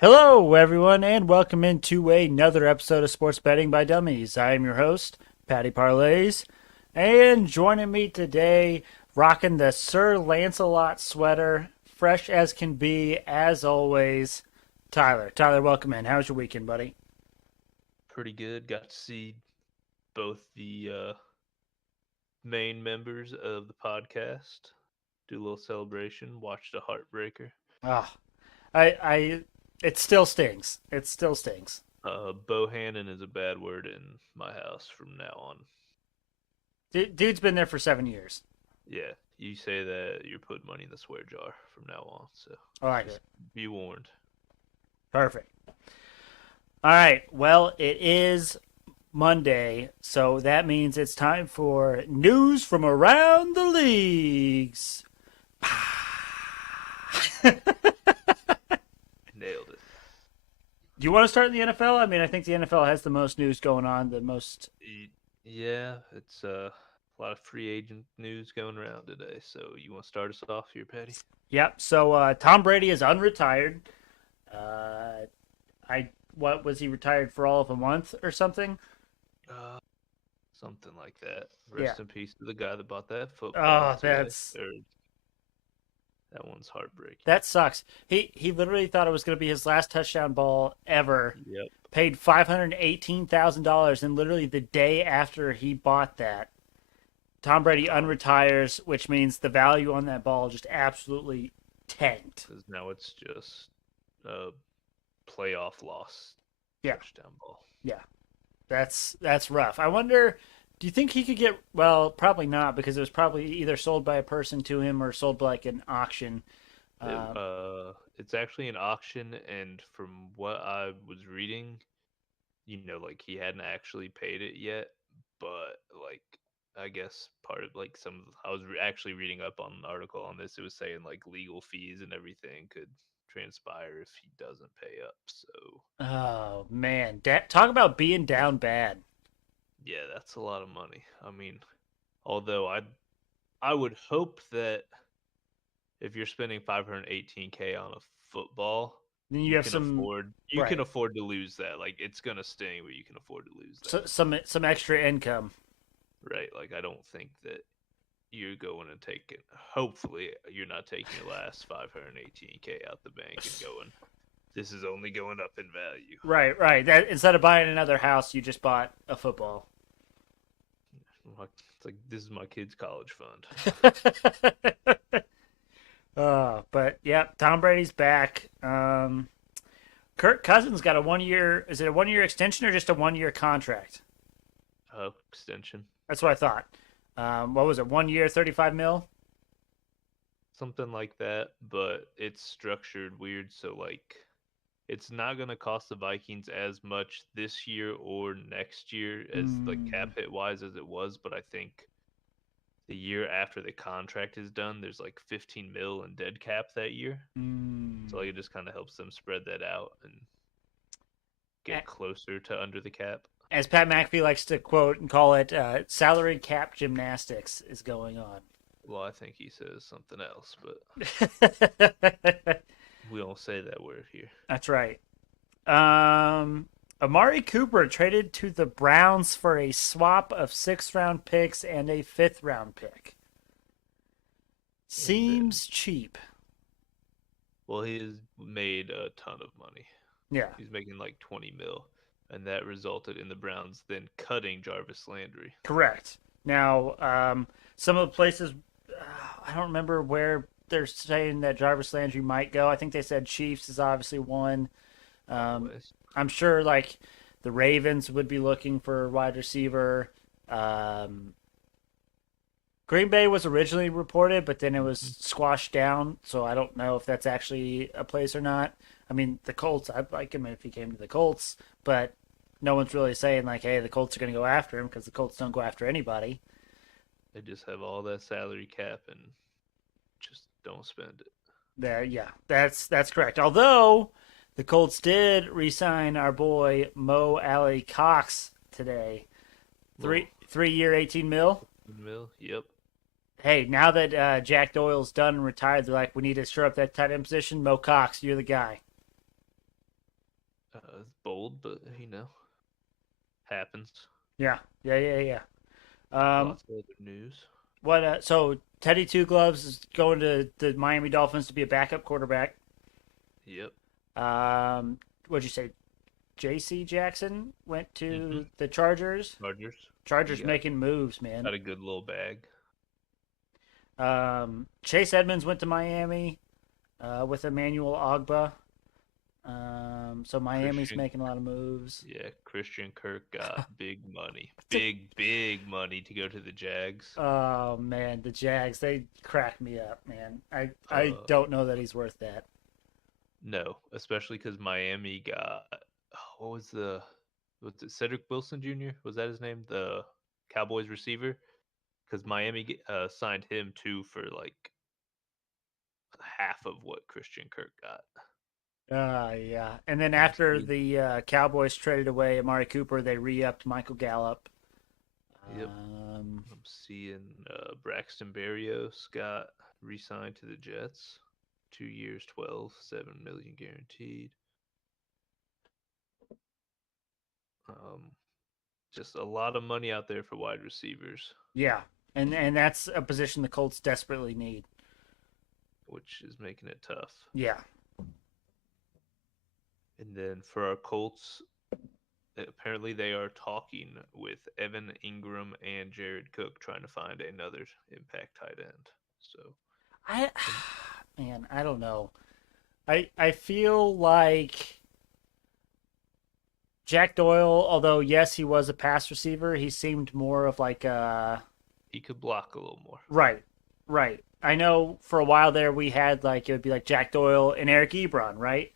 Hello, everyone, and welcome into another episode of Sports Betting by Dummies. I am your host, Patty Parlays, and joining me today, rocking the Sir Lancelot sweater, fresh as can be, as always, Tyler. Tyler, welcome in. How's your weekend, buddy? Pretty good. Got to see both the main members of the podcast. Do a little celebration. Watched a heartbreaker. Ah, I, it still stings. It still stings. Bohannon is a bad word in my house from now on. Dude's been there for 7 years. Yeah, you say that you're putting money in the swear jar from now on. So I like just it. be warned. Perfect. All right. Well, it is Monday, so that means it's time for news from around the leagues. Do Nailed it. you want to start in the NFL? I mean, I think the NFL has the most news going on, the most. Yeah, it's a lot of free agent news going around today. So you want to start us off here, Patty? Yep. So Tom Brady is unretired. Uh, I what was he retired for all of a month or something? Uh, Something like that. Yeah. Rest in peace to the guy that bought that football Oh, today. Or that one's heartbreaking. that sucks. He literally thought it was going to be his last touchdown ball ever. Yep. Paid $518,000, and literally the day after he bought that, Tom Brady Gone. unretires, which means the value on that ball just absolutely tanked. Because now it's just a playoff loss Yeah, touchdown ball. yeah, that's rough. I wonder, do you think he could get? Well, probably not because it was probably either sold by a person to him or sold by like an auction. Uh, It's actually an auction, and from what I was reading, like he hadn't actually paid it yet, but like I guess part of like I was actually reading up on an article on this. It was saying like legal fees and everything could transpire if he doesn't pay up. So oh man, talk about being down bad. yeah, that's a lot of money. I mean, although I would hope that if you're spending 518K on a football, Then you have some you can right, afford to lose that. Like it's gonna sting, but you can afford to lose so, that. some extra income. Right? Like I don't think that you're going to take it. Hopefully, you're not taking your last 518K out the bank and going, this is only going up in value. Right, right. That instead of buying another house, you just bought a football. It's like this is my kid's college fund. But yeah, Tom Brady's back. Kirk Cousins got a 1 year. Is it a 1 year extension or just a 1 year contract? Extension, That's what I thought. What was it? 1 year, 35 mil. something like that, but it's structured weird. So like, it's not gonna cost the Vikings as much this year or next year as like Mm, cap hit wise as it was, but I think the year after the contract is done, there's like 15 mil in dead cap that year. So mm. like it just kind of helps them spread that out and get closer to under the cap. As Pat McAfee likes to quote and call it, salary cap gymnastics is going on. Well, I think he says something else, but we don't say that word here. That's right. Amari Cooper traded to the Browns for a swap of 6th round picks and a 5th round pick. And then, Seems cheap. well, he has made a ton of money. Yeah, He's making like 20 mil, and that resulted in the Browns then cutting Jarvis Landry. correct. Now, some of the places, I don't remember where they're saying that Jarvis Landry might go. I think they said Chiefs is obviously one. Um, Always. I'm sure like the Ravens would be looking for a wide receiver. Um, Green Bay was originally reported, but then it was Mhm. squashed down. So I don't know if that's actually a place or not. I mean, the Colts, I'd like him if he came to the Colts, but no one's really saying, like, hey, the Colts are going to go after him because the Colts don't go after anybody. They just have all that salary cap and just don't spend it. There, yeah, that's correct. Although the Colts did re-sign our boy Mo Alley Cox today, Little 3 year, 18 mil. 15 mil. Yep. Hey, now that Jack Doyle's done and retired, they're like, we need to shore up that tight end position. Mo Cox, you're the guy. Bold, but happens. Yeah, yeah. Um, Lots of other news. so Teddy Two Gloves is going to the Miami Dolphins to be a backup quarterback. Yep. Um, what'd you say? J.C. Jackson went Mm-hmm. to the Chargers. Chargers. He Chargers got making moves, man. got a good little bag. Chase Edmonds went to Miami with Emmanuel Ogba. So Miami's Christian making a lot of moves. Yeah, Christian Kirk got big money. Big money to go to the Jags. Oh man, the Jags, they crack me up, man. I Uh don't know that he's worth that. no, especially because Miami got what was it Cedric Wilson Jr.? Was that his name? The Cowboys receiver? Because Miami signed him too for like half of what Christian Kirk got. Yeah. And then I'm after seeing, the Cowboys traded away Amari Cooper, they re-upped Michael Gallup. yep, Um, I'm seeing Braxton Berrios got re-signed to the Jets. 2 years, 12, 7 million guaranteed. Um, just a lot of money out there for wide receivers, yeah, and that's a position the Colts desperately need. which is making it tough. Yeah, And then for our Colts, apparently they are talking with Evan Ingram and Jared Cook trying to find another impact tight end. So, I and man, I don't know. I feel like Jack Doyle, although yes, he was a pass receiver, he seemed more of like a he could block a little more. right, right. I know for a while there we had like it would be like Jack Doyle and Eric Ebron, right?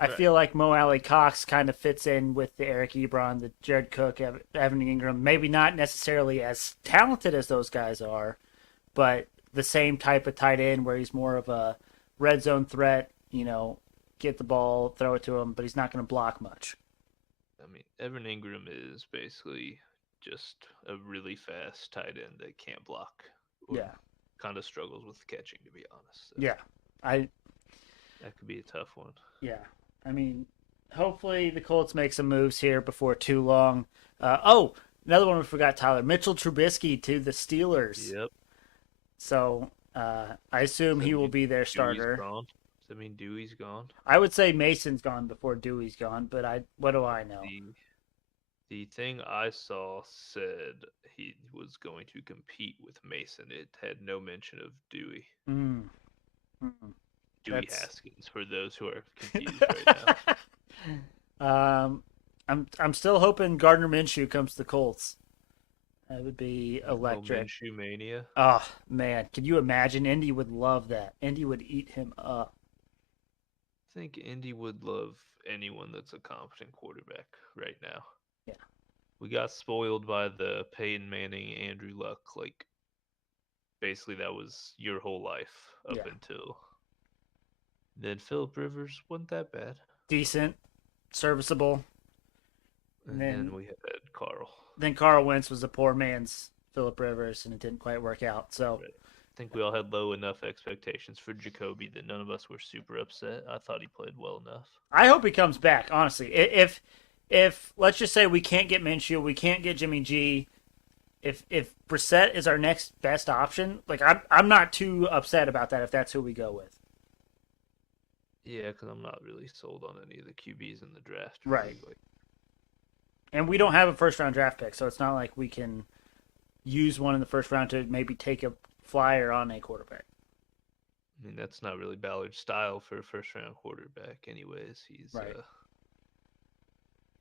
I Right. feel like Mo Alley Cox kind of fits in with the Eric Ebron, the Jared Cook, Evan Ingram. Maybe not necessarily as talented as those guys are, but the same type of tight end where he's more of a red zone threat. Get the ball, throw it to him, but he's not going to block much. I mean, Evan Ingram is basically just a really fast tight end that can't block or Yeah, kind of struggles with catching, to be honest. So yeah. I that could be a tough one. Yeah. I mean, hopefully the Colts make some moves here before too long. Another one we forgot, Tyler. Mitchell Trubisky to the Steelers. Yep. So I assume Does that he will mean be their Dewey's starter. gone? Does that mean Dewey's gone? I would say Mason's gone before Dewey's gone, but what do I know? The the thing I saw said he was going to compete with Mason. It had no mention of Dewey. Mm, mm, Dewey that's Haskins for those who are confused right now. um, I'm still hoping Gardner Minshew comes to the Colts. That would be Little electric. Minshew mania. Oh man, can you imagine? Indy would love that. Indy would eat him up. I think Indy would love anyone that's a competent quarterback right now. Yeah, We got spoiled by the Peyton Manning, Andrew Luck. Like, basically, that was your whole life up yeah. until then. Philip Rivers wasn't that bad. Decent, serviceable. And And then then we had Carl. then Carl Wentz was a poor man's Philip Rivers, and it didn't quite work out. So Right. I think we all had low enough expectations for Jacoby that none of us were super upset. I thought he played well enough. I hope he comes back. Honestly, if let's just say we can't get Minshew, we can't get Jimmy G. If Brissett is our next best option, like I'm not too upset about that if that's who we go with. Yeah, because I'm not really sold on any of the QBs in the draft. Right. Like, And we don't have a first round draft pick, so it's not like we can use one in the first round to maybe take a flyer on a quarterback. I mean, that's not really Ballard's style for a first round quarterback, anyways. Right.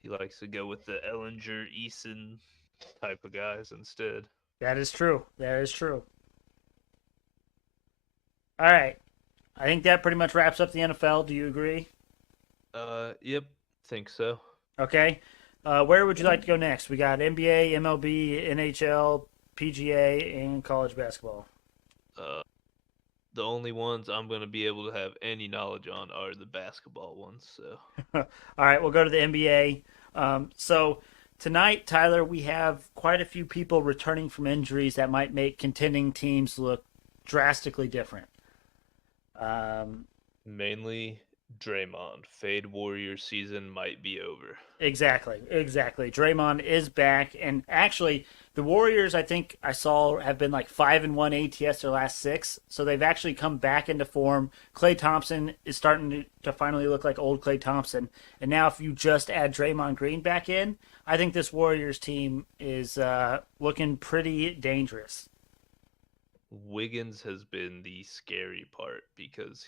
He likes to go with the Ellinger, Eason type of guys instead. That is true. That is true. All right. I think that pretty much wraps up the NFL. Do you agree? Yep, think so. Okay. Where would you like to go next? We got NBA, MLB, NHL, PGA, and college basketball. Uh, the only ones I'm going to be able to have any knowledge on are the basketball ones. So, All right, we'll go to the NBA. So tonight, Tyler, we have quite a few people returning from injuries that might make contending teams look drastically different. Um, mainly Draymond, Fade Warrior season might be over. Exactly, exactly. Draymond is back, and actually, the Warriors, I think I saw, have been like 5-1 ATS their last six, so they've actually come back into form. Klay Thompson is starting to finally look like old Klay Thompson, and now if you just add Draymond Green back in, I think this Warriors team is looking pretty dangerous. Wiggins has been the scary part because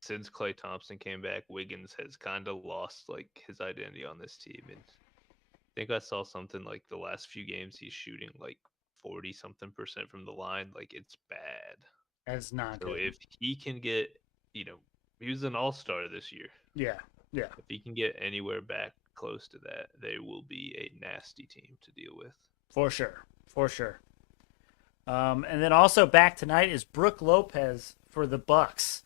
since Clay Thompson came back, Wiggins has kind of lost like his identity on this team. And I think I saw something like the last few games he's shooting like 40 something percent from the line. Like it's bad. That's not So good. if he can get, you know, he was an all-star this year. Yeah, yeah, If he can get anywhere back close to that, they will be a nasty team to deal with. for sure, for sure. And then also back tonight is Brooke Lopez for the Bucks.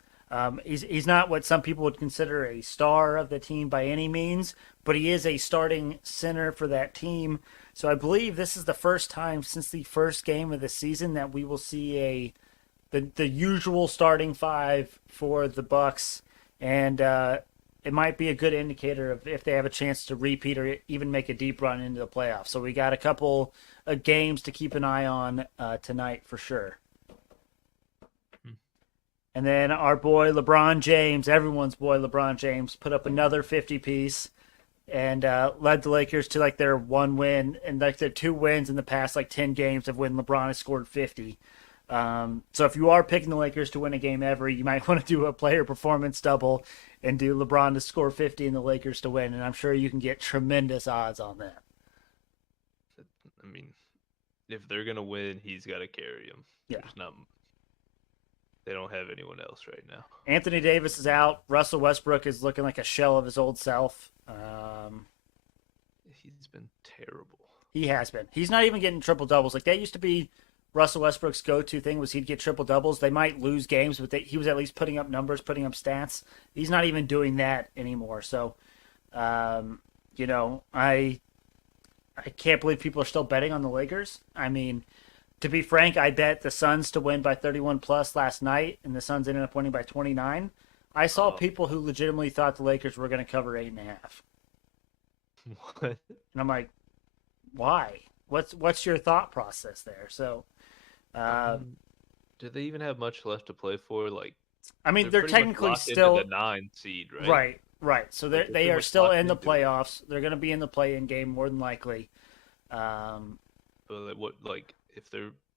He's not what some people would consider a star of the team by any means, but he is a starting center for that team. So I believe this is the first time since the first game of the season that we will see the usual starting five for the Bucks, and it might be a good indicator of if they have a chance to repeat or even make a deep run into the playoffs. So we got a couple of games to keep an eye on tonight for sure. Hmm. And then our boy LeBron James, everyone's boy LeBron James, put up another 50 piece and led the Lakers to like their one win and like their two wins in the past like 10 games of when LeBron has scored 50. So if you are picking the Lakers to win a game ever, you might want to do a player performance double and do LeBron to score 50 and the Lakers to win. And I'm sure you can get tremendous odds on that. I mean, if they're gonna win, he's got to carry them. Yeah. There's not. They don't have anyone else right now. Anthony Davis is out. Russell Westbrook is looking like a shell of his old self. He's been terrible. He has been. He's not even getting triple doubles. Like that used to be Russell Westbrook's go-to thing was he'd get triple doubles. They might lose games, but he was at least putting up numbers, putting up stats. He's not even doing that anymore. So, you know, I can't believe people are still betting on the Lakers. I mean, to be frank, I bet the Suns to win by 31 plus last night, and the Suns ended up winning by 29. I saw Oh, people who legitimately thought the Lakers were going to cover 8.5, what? and I'm like, why? What's your thought process there? So, uh, Um, do they even have much left to play for? Like I mean, they're they're pretty much technically locked into the still 9 seed, right? right, right. So Like they're they pretty are much still locked in the into it. playoffs. They're going to be in the play-in game more than likely. Um, But like, what like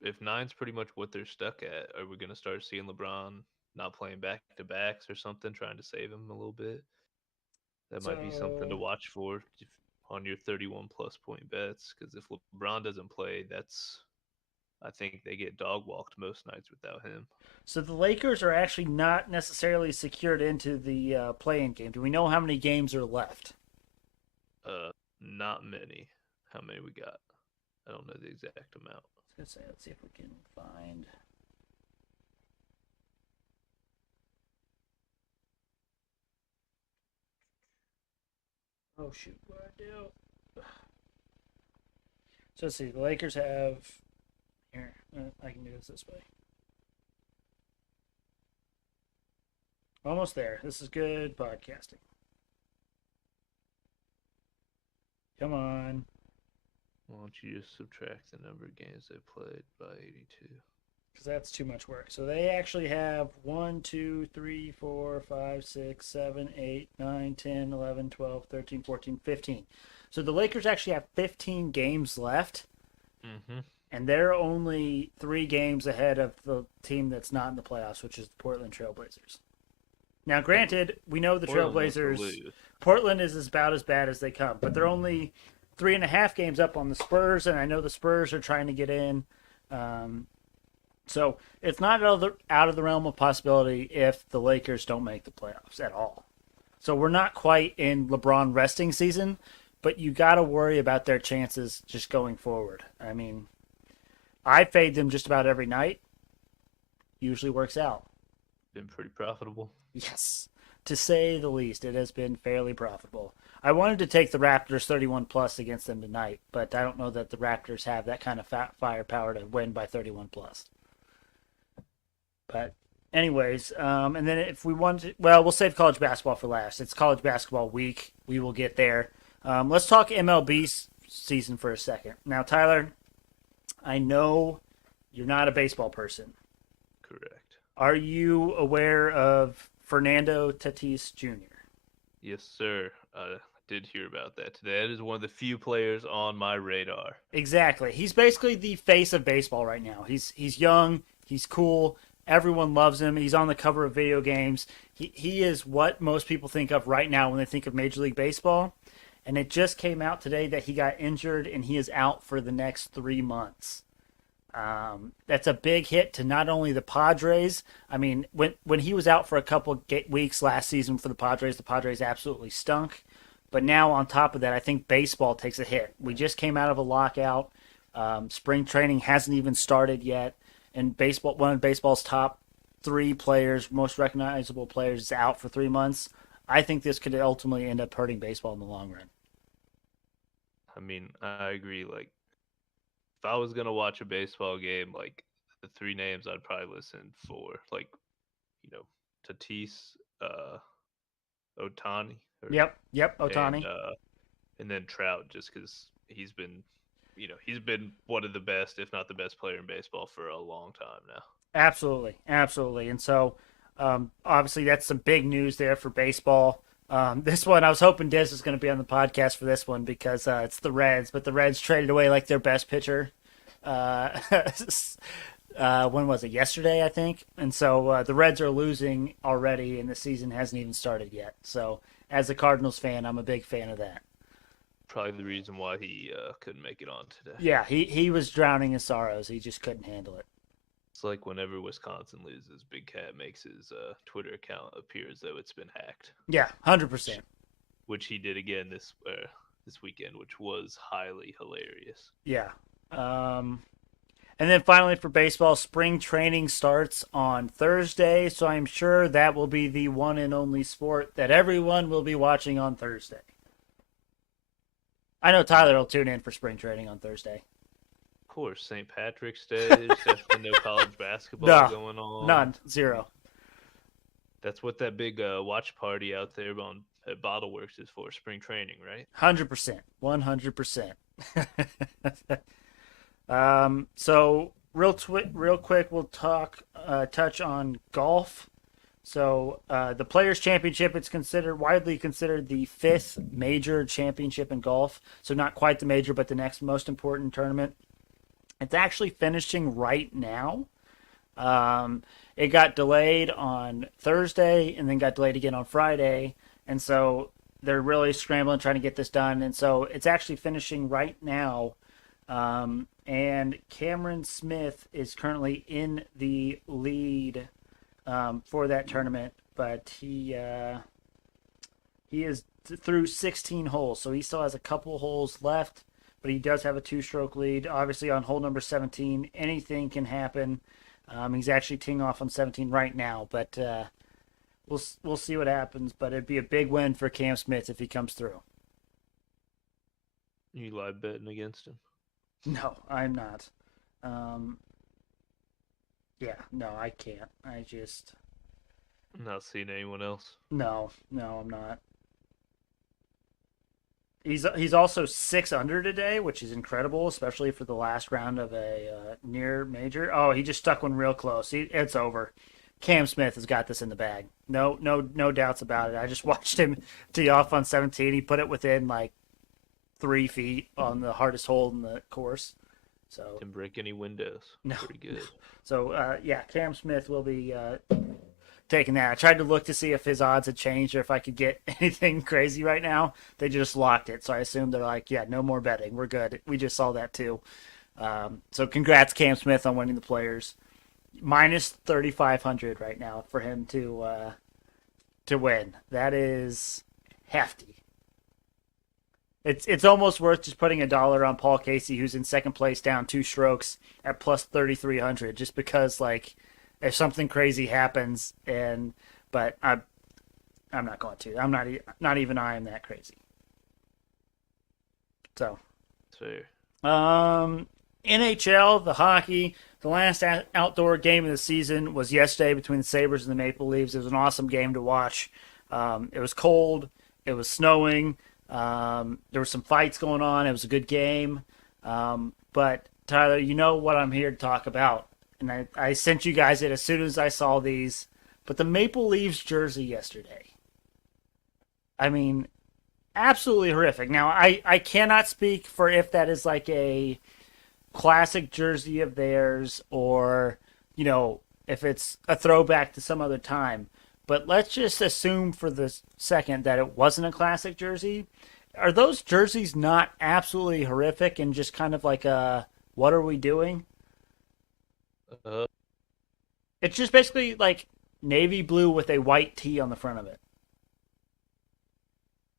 if nine's pretty much what they're stuck at, are we gonna start seeing LeBron not playing back to backs or something, trying to save him a little bit? That might be something to so watch for on your 31 plus point bets. Because if LeBron doesn't play, I think they get dog walked most nights without him. So the Lakers are actually not necessarily secured into the play-in game. Do we know how many games are left? Not many. How many we got? I don't know the exact amount. Let's say, let's see if we can find. Oh shoot, what do I do? So let's see. The Lakers have here. I can do this way. Almost there. This is good podcasting. Come on. Why don't you just subtract the number of games they played by 82? Because that's too much work. So they actually have 1, 2, 3, 4, 5, 6, 7, 8, 9, 10, 11, 12, 13, 14, 15. So the Lakers actually have 15 games left, Mm-hmm. and they're only 3 games ahead of the team that's not in the playoffs, which is the Portland Trailblazers. Now, granted, we know the Portland wants to Trailblazers. lose. Portland is about as bad as they come, but they're only 3.5 games up on the Spurs, and I know the Spurs are trying to get in. So it's not out of the realm of possibility if the Lakers don't make the playoffs at all. So we're not quite in LeBron resting season, but you got to worry about their chances just going forward. I mean, I fade them just about every night. Usually works out. Been pretty profitable. Yes. To say the least, it has been fairly profitable. I wanted to take the Raptors 31 plus against them tonight, but I don't know that the Raptors have that kind of firepower to win by 31 plus. But Anyways, and then if we want to, well, we'll save college basketball for last. It's college basketball week. We will get there. Let's talk MLB season for a second. Now, Tyler, I know you're not a baseball person. Correct. Are you aware of Fernando Tatis Jr.? Yes, sir. I did hear about that today. That is one of the few players on my radar. Exactly. He's basically the face of baseball right now. He's young. He's cool. Everyone loves him. He's on the cover of video games. He is what most people think of right now when they think of Major League Baseball. And it just came out today that he got injured and he is out for the next 3 months. That's a big hit to not only the Padres. I mean, when he was out for a couple weeks last season for the Padres absolutely stunk. But now on top of that, I think baseball takes a hit. We just came out of a lockout. Spring training hasn't even started yet, and baseball, one of baseball's top three players, most recognizable players, is out for 3 months. I think this could ultimately end up hurting baseball in the long run. I mean, I agree. Like, if I was gonna watch a baseball game, like the three names I'd probably listen for, like, you know, Tatis, Otani, or Yep, and Otani. uh, and then Trout, just because he's been one of the best, if not the best player in baseball for a long time now. Absolutely, absolutely. And so, obviously, that's some big news there for baseball. This one, I was hoping Dizz was going to be on the podcast for this one because it's the Reds, but the Reds traded away like their best pitcher. Uh, when was it? Yesterday, I think. And so the Reds are losing already, and the season hasn't even started yet. So, as a Cardinals fan, I'm a big fan of that. Probably the reason why he couldn't make it on today. Yeah, he was drowning in sorrows. He just couldn't handle it. It's like whenever Wisconsin loses, Big Cat makes his Twitter account appear as though it's been hacked, Yeah, 100%. which which he did again this weekend, which was highly hilarious. Yeah. And then finally for baseball, spring training starts on Thursday, so I'm sure that will be the one and only sport that everyone will be watching on Thursday. I know Tyler will tune in for spring training on Thursday. Of course, St. Patrick's Day. There's definitely no college basketball No, going on. none, zero. That's what that big watch party out there on at Bottle Works is for, spring training, right? 100%, 100%. So real quick, we'll touch on golf. So the Players Championship, it's considered widely considered the fifth major championship in golf. So not quite the major, but the next most important tournament. It's actually finishing right now. It got delayed on Thursday and then got delayed again on Friday, and so they're really scrambling trying to get this done. And so it's actually finishing right now. And Cameron Smith is currently in the lead for that tournament, but he is through 16 holes, so he still has a couple holes left. But he does have a two-stroke lead. Obviously, on hole number 17, anything can happen. He's actually teeing off on 17 right now, but we'll see what happens. But it'd be a big win for Cam Smith if he comes through. You live betting against him? No, I'm not. Um, yeah, no, I can't. I just I'm not seeing anyone else. no, I'm not. He's also 6 under today, which is incredible, especially for the last round of a near major. Oh, he just stuck one real close. It's over. Cam Smith has got this in the bag. No doubts about it. I just watched him tee off on 17. He put it within like 3 feet on the hardest hole in the course. So Didn't break any windows. no, Pretty good. so yeah, Cam Smith will be taking that. I tried to look to see if his odds had changed or if I could get anything crazy right now. They just locked it, so I assume they're like, yeah, no more betting. We're good. We just saw that too. So congrats, Cam Smith, on winning the Players. Minus 3,500 right now for him to win. That is hefty. It's almost worth just putting $1 on Paul Casey, who's in second place, down 2 strokes at plus 3,300, just because like if something crazy happens, but I'm not going to. I'm not even I am that crazy. So Fair. NHL, the hockey. the last outdoor game of the season was yesterday between the Sabres and the Maple Leafs. It was an awesome game to watch. It was cold. It was snowing. There were some fights going on. It was a good game. But Tyler, you know what I'm here to talk about. And I sent you guys it as soon as I saw these. But the Maple Leafs jersey yesterday. I mean, absolutely horrific. Now, I cannot speak for if that is like a classic jersey of theirs or, if it's a throwback to some other time. But let's just assume for the second that it wasn't a classic jersey. Are those jerseys not absolutely horrific and just kind of like a what are we doing? Uh, It's just basically like navy blue with a white T on the front of it.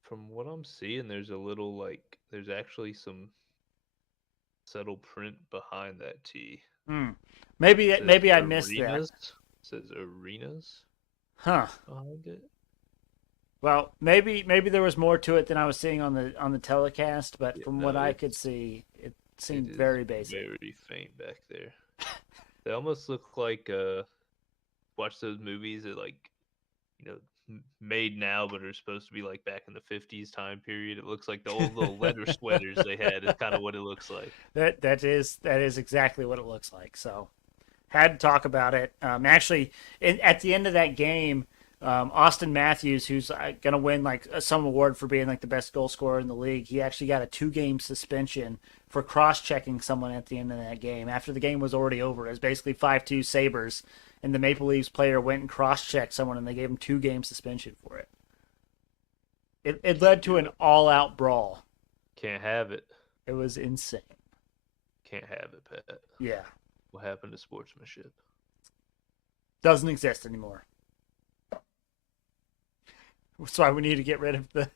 from what I'm seeing, there's actually some subtle print behind that T. Hmm. It Maybe says maybe I missed that. arenas. It says arenas Huh. behind it. Well, maybe there was more to it than I was seeing on the telecast, but Yeah, from what no, I could see, it it seemed is very basic. very faint back there. They almost look like watch those movies that you know made now but are supposed to be like back in the 50s time period. It looks like the old little leather sweaters they had is kind of what it looks like. That is exactly what it looks like. So had to talk about it. Actually, at the end of that game, Austin Matthews, who's going to win like some award for being like the best goal scorer in the league, he actually got a 2-game suspension for cross-checking someone at the end of that game. After the game was already over, it was basically 5-2 Sabres, and the Maple Leafs player went and cross-checked someone, and they gave him 2-game suspension for it. It led to an all-out brawl. Can't have it. It was insane. Can't have it, Pat. Yeah, What happened to sportsmanship? doesn't exist anymore. That's why we need to get rid of the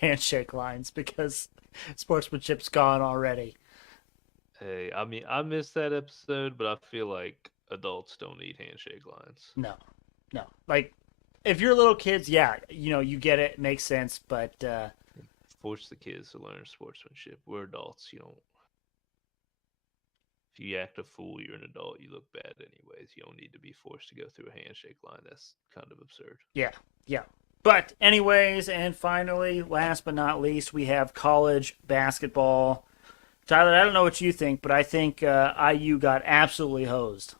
handshake lines because sportsmanship's gone already. Hey, I mean, I missed that episode, but I feel like adults don't need handshake lines. No, no. Like if you're little kids, yeah, you get it, it makes sense. But Force the kids to learn sportsmanship. We're adults. You don't. If you act a fool, you're an adult. You look bad anyways. You don't need to be forced to go through a handshake line. That's kind of absurd. yeah, yeah. But anyways, and finally, last but not least, we have college basketball. Tyler, I don't know what you think, but I think IU got absolutely hosed.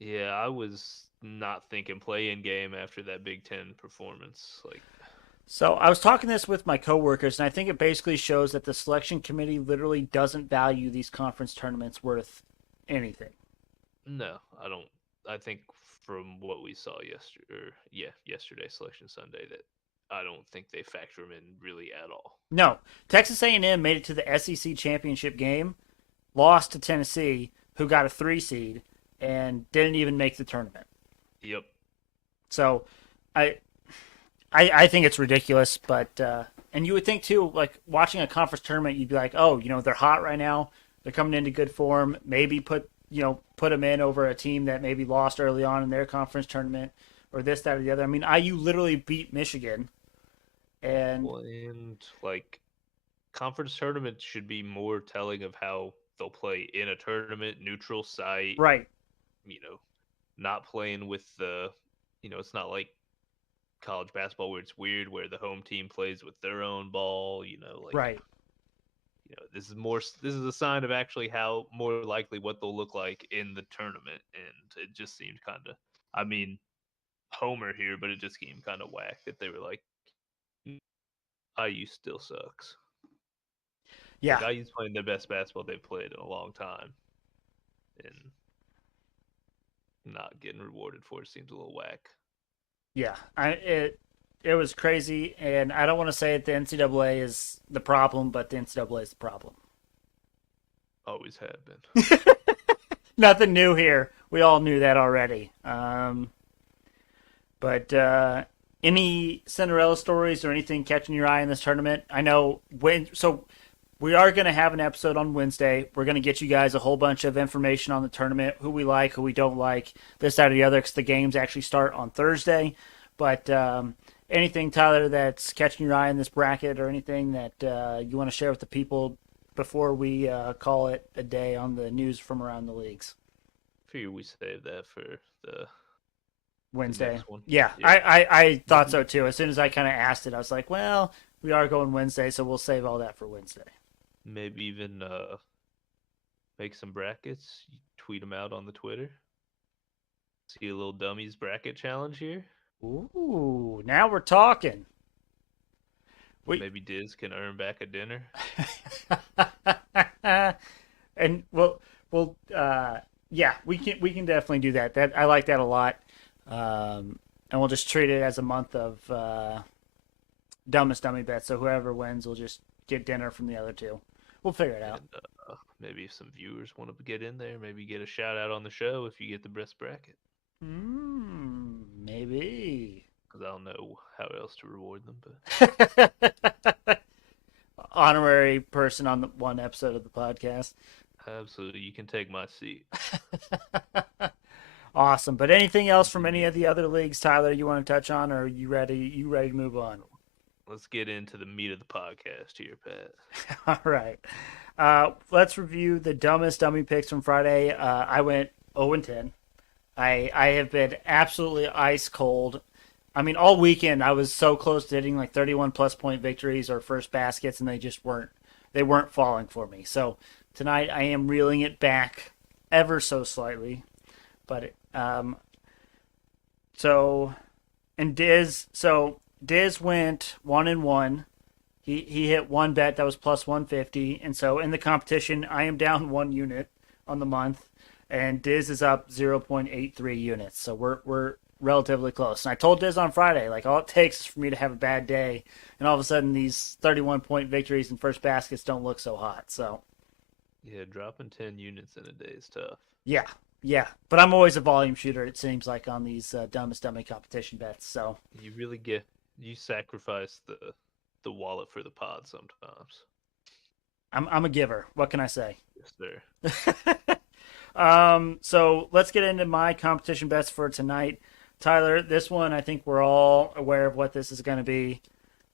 Yeah, I was not thinking play in game after that Big Ten performance. Like, So I was talking this with my coworkers, and I think it basically shows that the selection committee literally doesn't value these conference tournaments worth anything. no, I don't. I think from what we saw yesterday, Selection Sunday, that I don't think they factor them in really at all. No, Texas A&M made it to the SEC championship game, lost to Tennessee, who got a 3 seed, and didn't even make the tournament. Yep. So, I I think it's ridiculous, but and you would think too, like watching a conference tournament, you'd be like, oh, they're hot right now, they're coming into good form. Maybe put them in over a team that maybe lost early on in their conference tournament, or this, that, or the other. I mean, IU literally beat Michigan, and Well, and like conference tournaments should be more telling of how they'll play in a tournament, neutral site, right, you know, not playing with it's not like college basketball where it's weird where the home team plays with their own ball, right, this is a sign of actually how more likely what they'll look like in the tournament. And it just seemed kind of, I mean, homer here, but it just seemed kind of whack that they were like, IU still sucks. Like yeah, IU's playing their best basketball they've played in a long time, and not getting rewarded for it seems a little whack. yeah. It was crazy, and I don't want to say that the NCAA is the problem, but the NCAA is the problem. Always have been. Nothing new here. We all knew that already. But any Cinderella stories or anything catching your eye in this tournament? I know we are going to have an episode on Wednesday. We're going to get you guys a whole bunch of information on the tournament, who we like, who we don't like, this, that, or the other, because the games actually start on Thursday. But anything, Tyler, that's catching your eye in this bracket or anything that you want to share with the people before we call it a day on the news from around the leagues? Figure we save that for the the Wednesday. next one. Yeah, Yeah. I thought Maybe so too. As soon as I kind of asked it, I was like, well, we are going Wednesday, so we'll save all that for Wednesday. maybe even make some brackets. Tweet them out on the Twitter. See a little dummies bracket challenge here. Ooh, now we're talking. We Maybe Diz can earn back a dinner. and yeah, we can definitely do that. That I like that a lot. And we'll just treat it as a month of dumbest dummy bets. So whoever wins will just get dinner from the other two. We'll figure it out. And maybe if some viewers want to get in there, maybe get a shout out on the show if you get the best bracket. Maybe. Because I don't know how else to reward them. But Honorary person on the one episode of the podcast. absolutely, you can take my seat. Awesome. But anything else from any of the other leagues, Tyler, you want to touch on, or are you ready? You ready to move on? Let's get into the meat of the podcast here, Pat. All right. Let's review the dumbest dummy picks from Friday. I went 0-10. I have been absolutely ice cold. I mean, all weekend I was so close to hitting like 31 plus point victories or first baskets, and they just weren't. They weren't falling for me. So tonight I am reeling it back ever so slightly, but so and Dizz went 1-1. He hit one bet that was plus 150, and so in the competition I am down 1 unit on the month, and Dizz is up 0.83 units. So we're relatively close. And I told Dizz on Friday, like, all it takes is for me to have a bad day, and all of a sudden these 31 point victories and first baskets don't look so hot. So Yeah, dropping 10 units in a day is tough. yeah. But I'm always a volume shooter, it seems like, on these dumbest dummy competition bets. So You really you sacrifice the wallet for the pod sometimes. I'm a giver. What can I say? Yes, sir. So let's get into my competition bets for tonight. Tyler, this one, I think we're all aware of what this is going to be.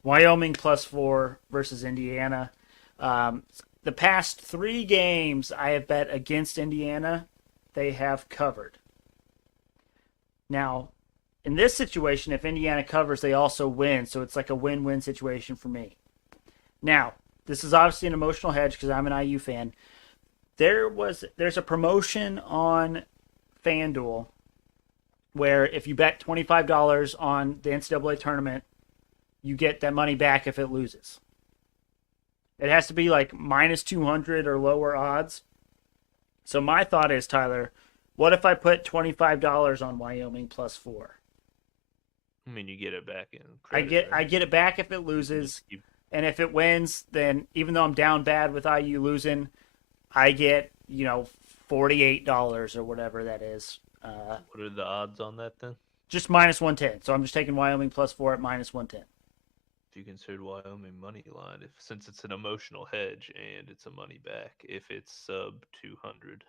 Wyoming +4 versus Indiana. The past 3 games I have bet against Indiana, they have covered. Now, in this situation, if Indiana covers, they also win. So it's like a win-win situation for me. Now, this is obviously an emotional hedge because I'm an IU fan. There's a promotion on FanDuel where if you bet $25 on the NCAA tournament, you get that money back if it loses. It has to be like minus 200 or lower odds. So my thought is, Tyler, what if I put $25 on Wyoming +4? I mean, you get it back in credit. I get it back if it loses, and if it wins, then even though I'm down bad with IU losing, I get, $48 or whatever that is. What are the odds on that then? Just minus 110. So I'm just taking Wyoming +4 at minus 110. If you consider Wyoming money line, since it's an emotional hedge and it's a money back, if it's sub 200.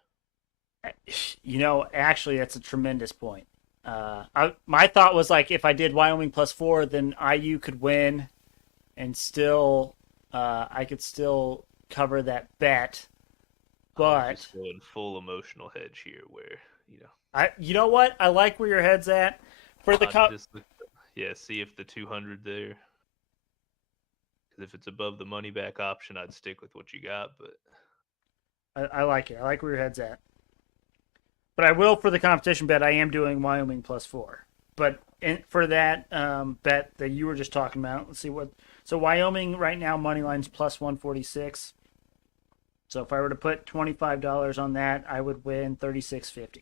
Actually, that's a tremendous point. My thought was like if I did Wyoming +4, then IU could win, and still, I could still cover that bet. But just going full emotional hedge here, where you know what? I like where your head's at for the cup. Yeah, see if the 200 there. Because if it's above the money back option, I'd stick with what you got. But I like it. I like where your head's at. But I will, for the competition bet, I am doing Wyoming +4. But for that bet that you were just talking about, let's see what. So Wyoming right now money line's +146. So if I were to put $25 on that, I would win $36.50.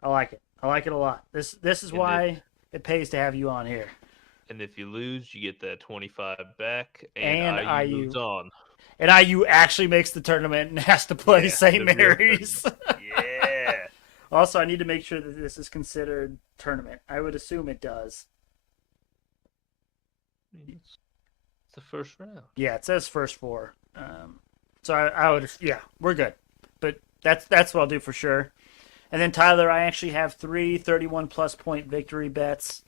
I like it. I like it a lot. This is why it pays to have you on here. And if you lose, you get that 25 back, and IU moves on. And IU actually makes the tournament and has to play St. Mary's. Yeah. Also, I need to make sure that this is considered tournament. I would assume it does. It's the first round. Yeah, it says first 4. So I would, yeah, we're good. But that's what I'll do for sure. And then Tyler, I actually have 3 31+ point victory bets.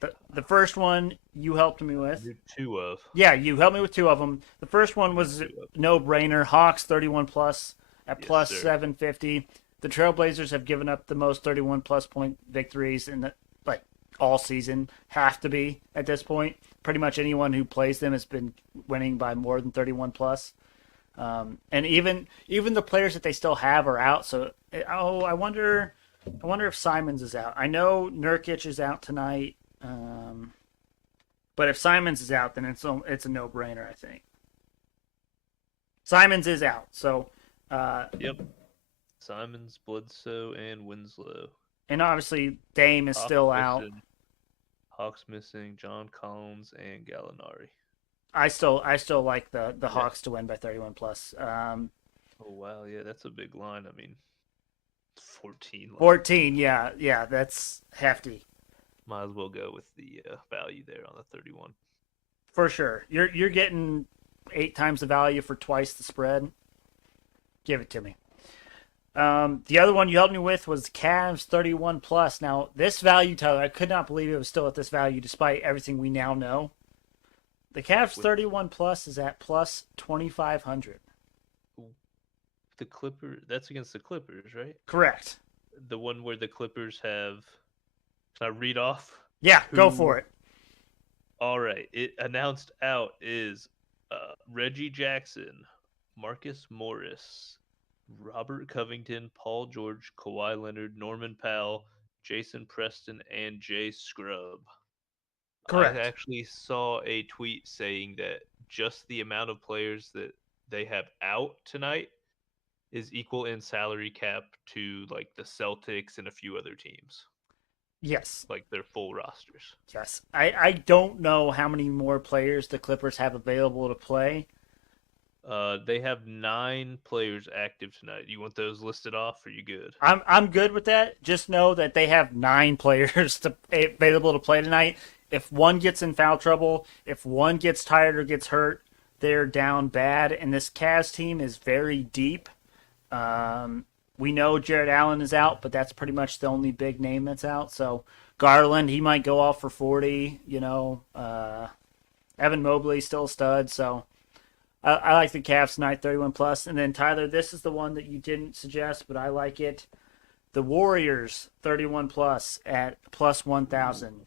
The first one you helped me with. You're two of. Yeah, you helped me with two of them. The first one You're was two of. no brainer. Hawks 31 plus at Yes, plus sir. 750. The Trailblazers have given up the most 31 plus point victories in the like all season. Have to be at this point. Pretty much anyone who plays them has been winning by more than 31 plus. And even the players that they still have are out. So I wonder if Simons is out. I know Nurkic is out tonight. But if Simons is out, then it's a no brainer. I think Simons is out. So Yep. Simons, Bledsoe, and Winslow. and obviously Dame is Hawks still out. missing. Hawks missing John Collins and Gallinari. I still like the Yeah. Hawks to win by 31 plus. Oh wow, yeah, that's a big line. I mean, 14. 14, yeah, that's hefty Might as well go with the value there on the 31. for sure. You're getting 8 times the value for twice the spread. Give it to me. The other one you helped me with was Cavs 31 plus. Now this value, Tyler, I could not believe it was still at this value despite everything we now know. The Cavs 31 plus is at plus 2,500. The Clippers. That's against the Clippers, right? Correct. The one where the Clippers have. Can I read off? Yeah, go for it. All right. It announced out is Reggie Jackson, Marcus Morris, Robert Covington, Paul George, Kawhi Leonard, Norman Powell, Jason Preston, and Jay Scrub. Correct. I actually saw a tweet saying that just the amount of players that they have out tonight is equal in salary cap to like the Celtics and a few other teams, Yes. like their full rosters. Yes. I don't know how many more players the Clippers have available to play. They have 9 players active tonight. You want those listed off? Or you good? I'm good with that. Just know that they have 9 players available to play tonight. If one gets in foul trouble, if one gets tired or gets hurt, they're down bad. And this Cavs team is very deep. We know Jared Allen is out, but that's pretty much the only big name that's out. So Garland, he might go off for 40. Evan Mobley still a stud. So I like the Cavs tonight, 31 plus. And then Tyler, this is the one that you didn't suggest, but I like it. The Warriors, 31 plus at plus 1,000.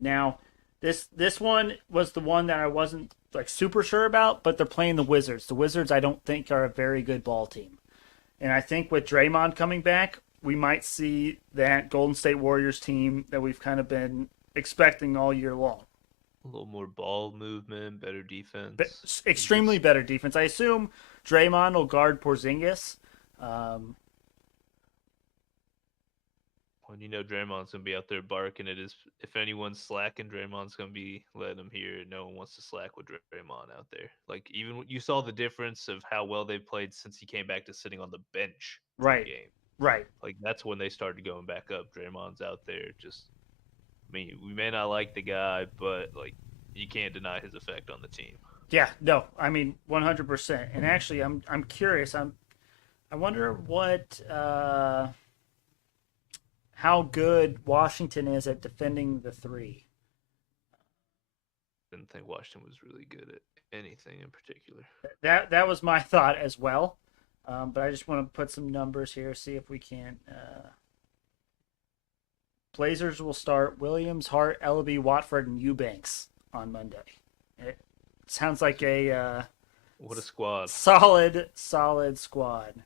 Now, this one was the one that I wasn't like super sure about, but they're playing the Wizards. The Wizards, I don't think, are a very good ball team. And I think with Draymond coming back, we might see that Golden State Warriors team that we've kind of been expecting all year long. A little more ball movement, better defense. But extremely better defense. I assume Draymond will guard Porzingis. When you know Draymond's gonna be out there barking, it is if anyone's slacking, Draymond's gonna be letting them hear. No one wants to slack with Draymond out there. Like even you saw the difference of how well they played since he came back to sitting on the bench for the Right. game. Right. Like that's when they started going back up. Draymond's out there just. I mean, we may not like the guy, but like you can't deny his effect on the team. Yeah, no, I mean 100%. And actually, I'm curious. I wonder how good Washington is at defending the three. Didn't think Washington was really good at anything in particular. That was my thought as well. But I just want to put some numbers here, see if we can. Blazers will start Williams, Hart, Ellaby, Watford, and Eubanks on Monday. It sounds like a What a squad! solid squad.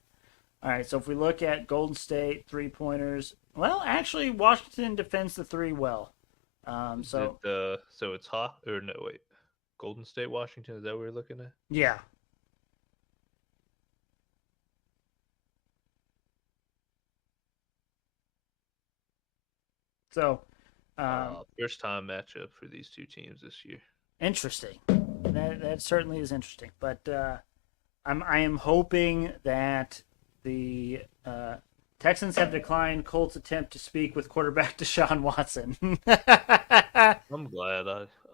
All right, so if we look at Golden State 3-pointers, well, actually, Washington defends the three well. So So it's hot or no? Wait, Golden State, Washington. Is that what we're looking at? yeah, so First time matchup for these two teams this year. interesting. That certainly is interesting, but I am hoping that the Texans have declined Colts' attempt to speak with quarterback Deshaun Watson. I'm glad.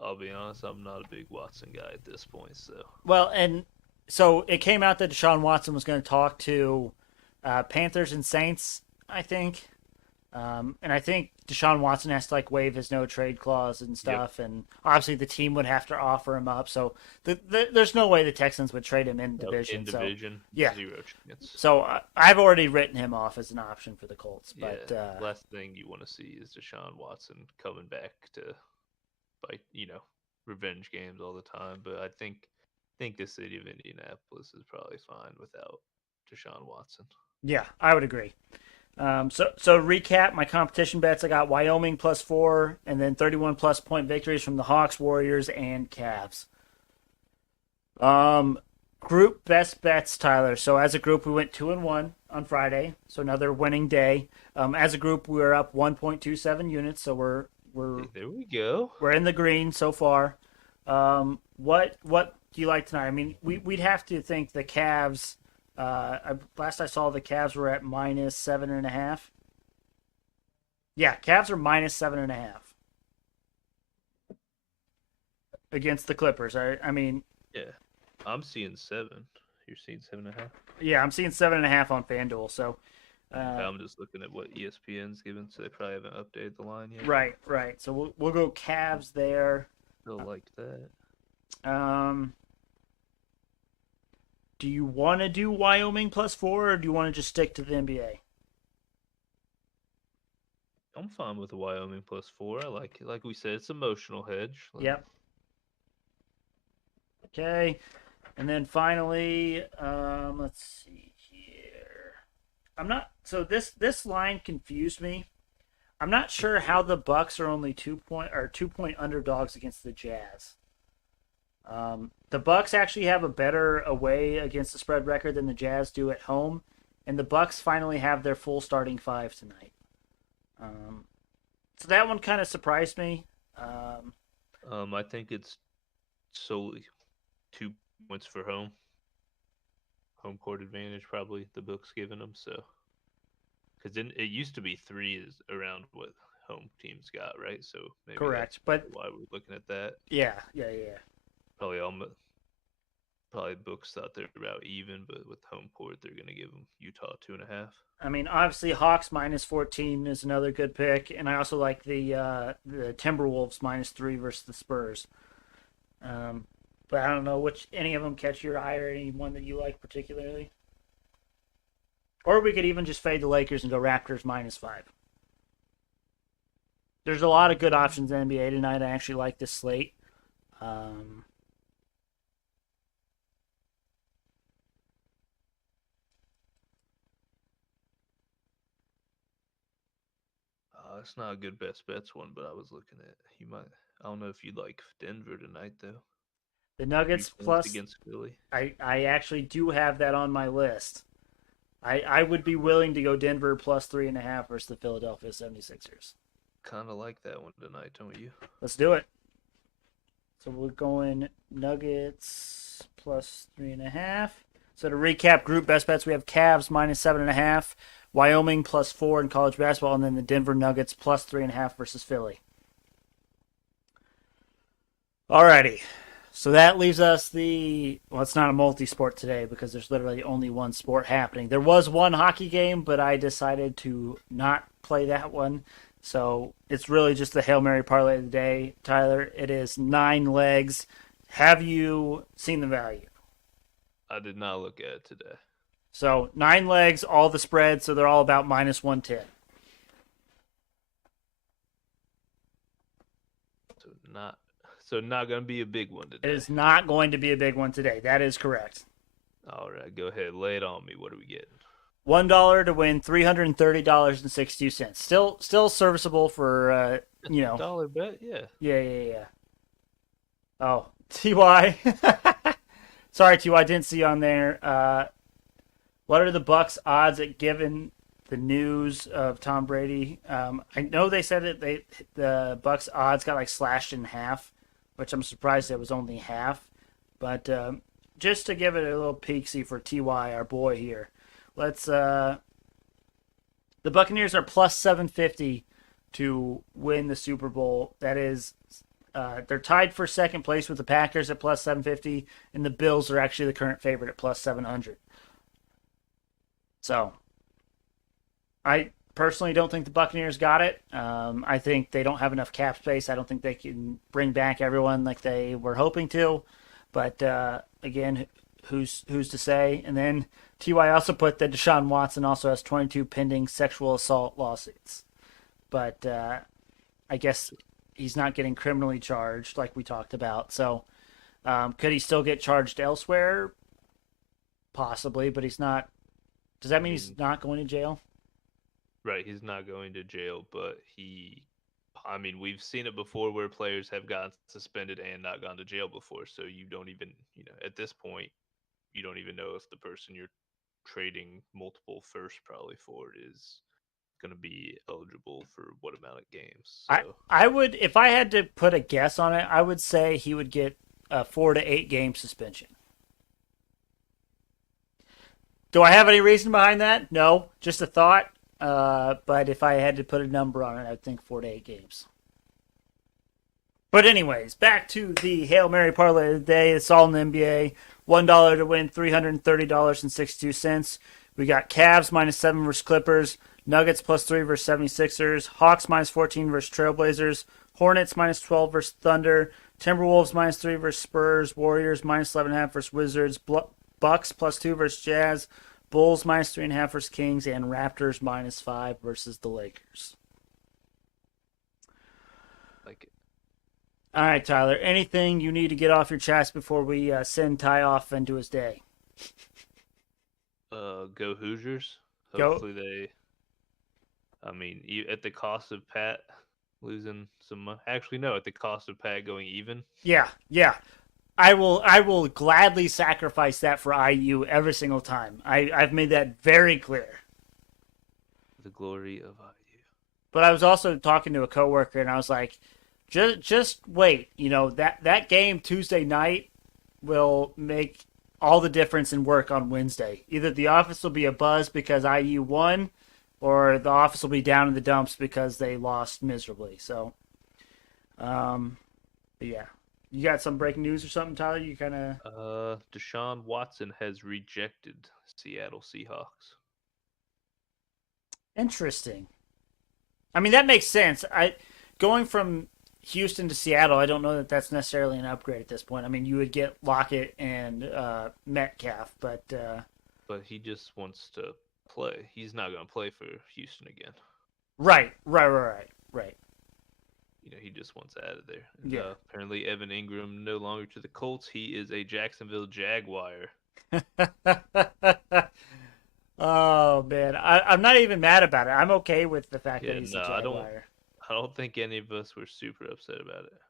I'll be honest. I'm not a big Watson guy at this point. So Well, and so it came out that Deshaun Watson was going to talk to Panthers and Saints, I think. And I think Deshaun Watson has to like waive his no trade clause and Yep. stuff, and obviously the team would have to offer him up. So there's no way the Texans would trade him in No, in division. So division, yeah, zero chance. so I've already written him off as an option for the Colts. Yeah. But Last thing you want to see is Deshaun Watson coming back to fight, revenge games all the time. But I think the city of Indianapolis is probably fine without Deshaun Watson. yeah, I would agree. So recap my competition bets. I got Wyoming +4, and then 31 plus point victories from the Hawks, Warriors, and Cavs. Um, Group best bets, Tyler. So as a group, we went 2-1 on Friday, so another winning day. As a group, we were up 1.27 units, so we're Hey, there we go. we're in the green so far. What do you like tonight? I mean, we'd have to think the Cavs. Last I saw, the Cavs were at -7.5. Yeah, Cavs are -7.5 against the Clippers. I mean, Yeah, I'm seeing 7. You're seeing 7.5. yeah, I'm seeing 7.5 on FanDuel. So, I'm just looking at what ESPN's given, so they probably haven't updated the line yet. right. So we'll go Cavs there. Still like that. Um, do you want to do Wyoming +4, or do you want to just stick to the NBA? I'm fine with the Wyoming +4. I like it. Like we said, it's emotional hedge. Yep. Okay. And then finally, let's see here. I'm not so this line confused me. I'm not sure how the Bucks are only 2-point underdogs against the Jazz. The Bucks actually have a better away against the spread record than the Jazz do at home, and the Bucks finally have their full starting five tonight. Um, so that one kind of surprised me. I think it's solely 2 points for home court advantage. Probably the book's giving them so. Because it used to be 3 is around what home teams got, right? So maybe Correct, that's but why we're looking at that. yeah. Probably probably books thought they're about even, but with home court, they're gonna give them Utah 2.5. I mean, obviously, Hawks -14 is another good pick, and I also like the Timberwolves -3 versus the Spurs. But I don't know which any of them catch your eye or any one that you like particularly. Or we could even just fade the Lakers and go Raptors -5. There's a lot of good options in the NBA tonight. I actually like this slate. Um, It's not a good best bets one, but I was looking at you might. I don't know if you'd like Denver tonight though. the 3 Nuggets points plus, against Philly. I actually do have that on my list. I would be willing to go Denver +3.5 versus the Philadelphia 76ers. Kind of like that one tonight, don't you? Let's do it. So we're going Nuggets +3.5. So to recap, group best bets, we have Cavs -7.5, Wyoming +4 in college basketball, and then the Denver Nuggets +3.5 versus Philly. Alrighty. So that leaves us well, it's not a multi-sport today because there's literally only one sport happening. There was one hockey game, but I decided to not play that one. So it's really just the Hail Mary parlay of the day. Tyler, it is 9 legs. Have you seen the value? I did not look at it today. So 9 legs, all the spreads, so they're all about -110. So not gonna be a big one It today. is not going to be a big one today. That is correct. All right, go ahead, lay it on me. What are we getting? $1 to win $330.62. Still serviceable for Dollar bet, yeah. Yeah. Oh, Ty. Sorry, Ty. Didn't see you on there. What are the Bucks' odds at giving the news of Tom Brady? I know they said that the Bucks' odds got like slashed in half, which I'm surprised it was only half. But just to give it a little peeksy for Ty, our boy here, let's. The Buccaneers are +750 to win the Super Bowl. That is, they're tied for second place with the Packers at +750, and the Bills are actually the current favorite at +700. So, personally don't think the Buccaneers got it. I think they don't have enough cap space. I don't think they can bring back everyone like they were hoping to. But again, who's to say? And then Ty also put that Deshaun Watson also has 22 pending sexual assault lawsuits. But I guess he's not getting criminally charged like we talked about. So could he still get charged elsewhere? Possibly, but he's not. Does that I mean he's mean, not going to jail? right, he's not going to jail, but I mean, we've seen it before where players have gotten suspended and not gone to jail before. So you don't even, at this point, you don't even know if the person you're trading multiple first probably for is going to be eligible for what amount of games. I So, I would if I had to put a guess on it, I would say he would get a 4 to 8 game suspension. Do I have any reason behind that? No, just a thought. But if I had to put a number on it, I'd think 4 to 8 games. But anyways, back to the Hail Mary parlay of the day. It's all in the NBA. $1 to win, $330.62. We got Cavs -7 versus Clippers, Nuggets +3 versus 76ers, Hawks -14 versus Trailblazers, Hornets -12 versus Thunder, Timberwolves -3 versus Spurs, Warriors -11.5 versus Wizards, Bucks +2 versus Jazz, Bulls -3.5 versus Kings, and Raptors -5 versus the Lakers. like, All right, Tyler. Anything you need to get off your chest before we send Ty off into his day? go Hoosiers. Go. Hopefully they, I mean, at the cost of Pat losing some money. Actually, no, at the cost of Pat going even. Yeah, yeah. I will gladly sacrifice that for IU every single time. I've made that very clear. The glory of IU. But I was also talking to a coworker and I was like, just wait. That game Tuesday night will make all the difference in work on Wednesday. Either the office will be a buzz because IU won, or the office will be down in the dumps because they lost miserably. So, but yeah, you got some breaking news or something, Tyler? You kind of Deshaun Watson has rejected Seattle Seahawks. interesting. I mean, that makes sense. I going from Houston to Seattle, I don't know that that's necessarily an upgrade at this point. I mean, you would get Lockett and Metcalf, but But he just wants to play. He's not going to play for Houston again. right. He just wants out of there. And, Yeah. apparently, Evan Ingram no longer to the Colts. He is a Jacksonville Jaguar. Oh man, I'm not even mad about it. I'm okay with the fact that Yeah, he's no, a Jaguar. I don't think any of us were super upset about it.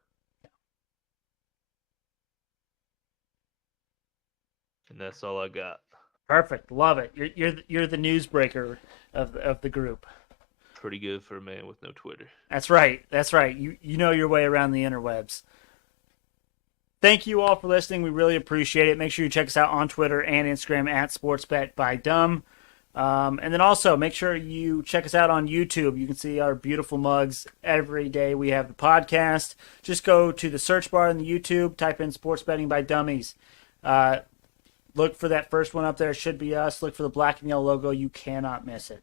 And that's all I got. Perfect, love it. You're the newsbreaker of the group. Pretty good for a man with no Twitter. That's right. That's right. You know your way around the interwebs. Thank you all for listening. We really appreciate it. Make sure you check us out on Twitter and Instagram at SportsBetByDumb. And then also make sure you check us out on YouTube. You can see our beautiful mugs every day. We have the podcast. Just go to the search bar in the YouTube, type in Sports Betting by Dummies. Look for that first one up there. It should be us. Look for the black and yellow logo. You cannot miss it.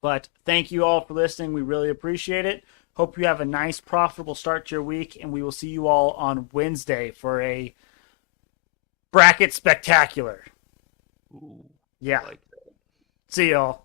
But thank you all for listening. We really appreciate it. Hope you have a nice, profitable start to your week, and we will see you all on Wednesday for a bracket spectacular. Ooh, Yeah. like See y'all.